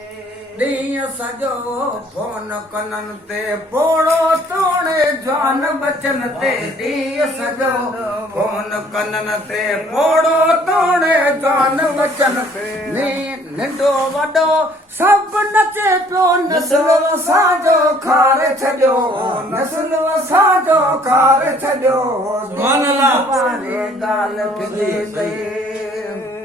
ॾींहं सॼो फोन कननि ते पोड़ो तोड़े जान बचन ते ॾींहं सॼो फोन कननि ते पोड़ो तोड़े जान बचन ते नंढो वॾो सभु नचे पियो नस्ल असांजो खार छॾियो नस्ल असांजो खार छॾियो वारे ॻाल्हि फिरी गई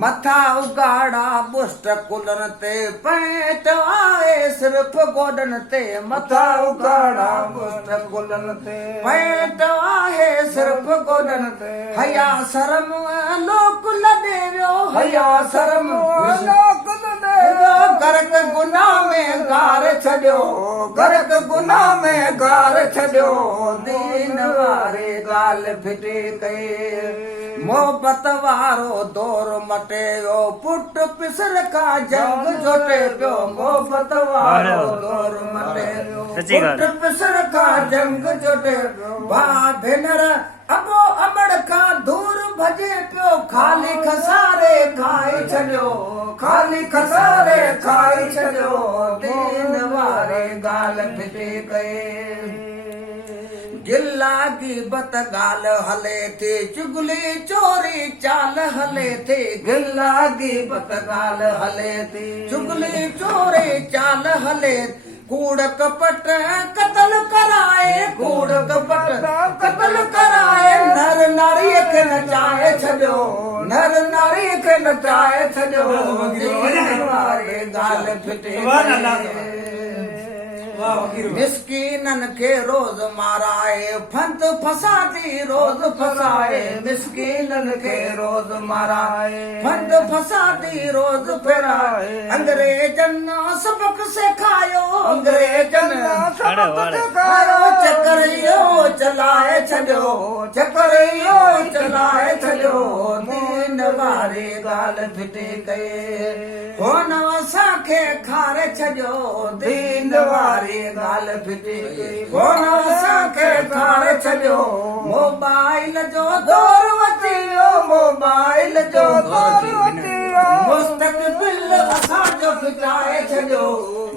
मथा उगाड़ा बुष्ट कुलनि ते पैंट आहे सिर्फ़ गोॾनि ते मथा उगाड़ा बुष्ट कुलनि ते पैंट आहे सिर्फ़ गोॾनि ते हया शर्म लोक लॾे वियो हया शर्म लोक लॾे वियो गर्क गुनाह में गार छॾियो गर्क गुनाह में गार छॾियो दीन वारे ॻाल्हि फिटी कई मोहबत वारो दौर मटे वियो पुट पिसर खां जंग जोटे पियो मोहबत वारो दौर मटे वियो पुट पिसर खां जंग जोटे पियो भाउ भेनर अबो अबड़ खां दूर भॼे पियो खाली खसारे खाई छॾियो खाली खसारे खाई छॾियो दीन वारे ॻाल्हि फिटी कई गिला गिबत ॻाल्हि हले थी चुगली चोरी चाल हले थी गिला गिबत ॻाल्हि हले थी चुगली चोरी चाल हले कूड़ कपट कत्ल कराए कूड़ कपट कत्ल कराए नर नारीअ खे नचाए छॾियो नर नारीअ खे नचाए छॾियो वारे ॻाल्हि फिटे मिसकीननि खे रोज़ माराए फंद फसादी रोज़ फसाए मिसकीननि खे रोज़ माराए फंद फसादी रोज़ फिराए अंग्रेजनि सबक सेखारियो अंग्रेजनि सबक सेखारियो चकर इहो चलाए छॾियो चकर इहो चलाए छॾियो दीन वारी ॻाल्हि फिटी कई हुन असांखे खारे छॾियो दीन वारी ॻाल्हि फिटी कोन असांखे खारे छॾियो मोबाइल जो दौर अची वियो मोबाइल जो दौर अची वियो मुस्तक़बिल असांजो फिटाए छॾियो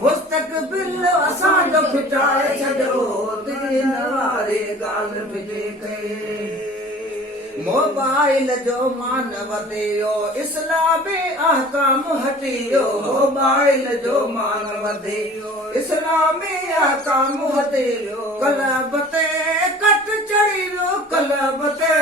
मुस्तक़बिल असांजो फिटाए छॾियो दीन वारी ॻाल्हि फिटी कई मोबाइल जो मान वधियो इस्लामी अहकाम हटियो मोबाइल जो मान वधियो इस्लामी अहकाम हटियो कलब ते कट चढ़ी वियो कलब ते